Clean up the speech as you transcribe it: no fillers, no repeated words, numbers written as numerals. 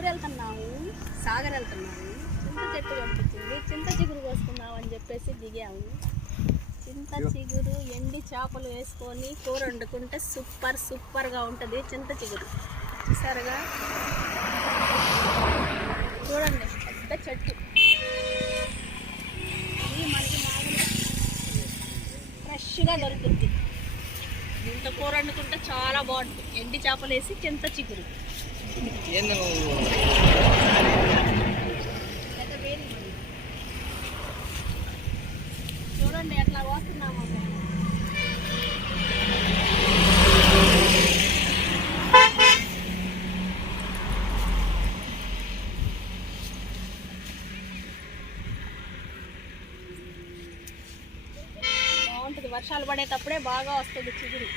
ఊరు వెళ్తున్నాము, సాగర్ వెళ్తున్నాము. చింత చెట్టు కనిపించింది, చింత చిగురు కోసుకుందాం అని చెప్పేసి దిగాము. చింత చిగురు ఎండి చేపలు వేసుకొని కూర వండుకుంటే సూపర్గా ఉంటుంది. చింత చిగురు చూసారుగా, చూడండి పెద్ద చెట్టు. ఇది మనకి మామూలుగా ఫ్రెష్గా దొరుకుతుంది. దీంతో కూర వండుకుంటే చాలా బాగుంటుంది. ఎండి చేపలు వేసి చింత చిగురు చూడండి ఎట్లా వస్తున్నాము. బాగుంటుంది, వర్షాలు పడేటప్పుడే బాగా వస్తుంది చిగురు.